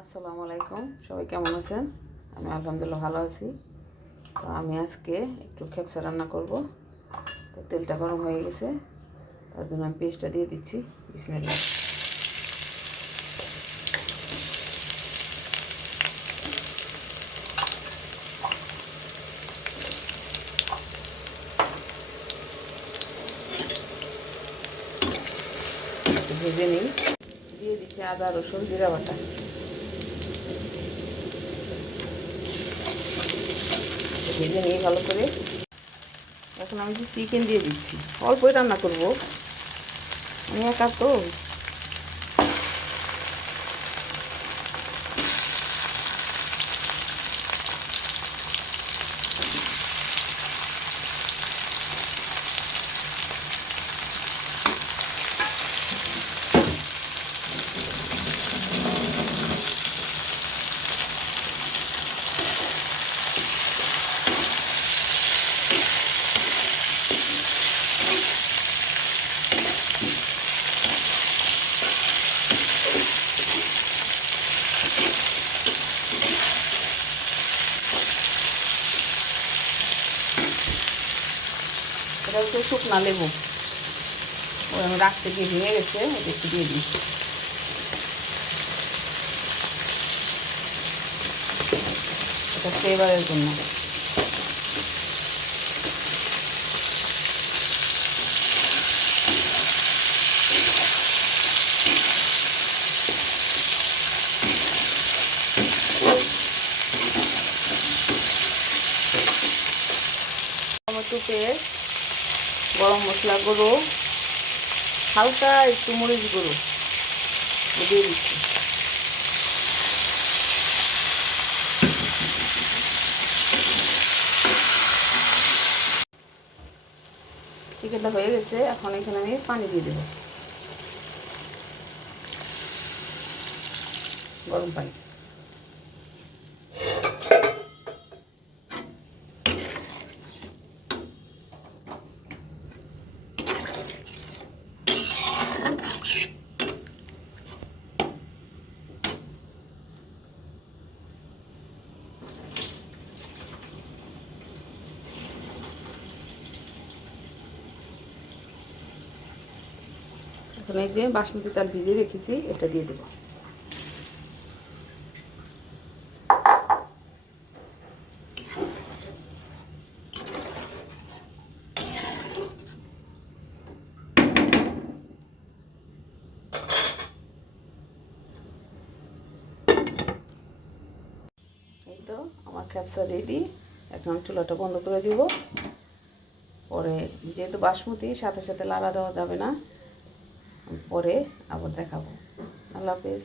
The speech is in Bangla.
আসসালামু আলাইকুম, সবাই কেমন আছেন? আমি আলহামদুলিল্লাহ ভালো আছি। তো আমি আজকে একটু খেপসা রান্না করব। তো তেলটা গরম হয়ে গেছে, তার জন্য আমি পেস্টটা দিয়ে দিচ্ছি। বিসমিল্লাহ। একটু ভেজে নিই। দিয়ে দিচ্ছি আদা রসুন জিরা বাটা। ভেজে নিই ভালো করে। এখন আমি চিকেন দিয়ে দিচ্ছি, অল্পই রান্না করব, আমি একা তো। এটা হচ্ছে শুকনা লেবু, ওই আমি রাখতে গিয়ে ভেঙে গেছে, এটা একটু দিয়ে দিই। এটা ফ্লেভারের জন্য। টমেটো পেস্ট, গরম মশলা গুঁড়ো, হালকা একটু মরিচ গুঁড়ো দিয়ে দিচ্ছি। চিকেনটা হয়ে গেছে, এখন এখানে আমি পানি দিয়ে দেবো, গরম পানি। এখন এই যে বাসমতি চাল ভিজিয়ে রেখেছি, এটা দিয়ে দেবো। এই তো আমার খেপসা রেডি। এখন চুলাটা বন্ধ করে দিব। পরে যেহেতু বাসমতি, সাথে সাথে লাড়া দেওয়া যাবে না, পরে আবার দেখাবো। আল্লাহ হাফেজ।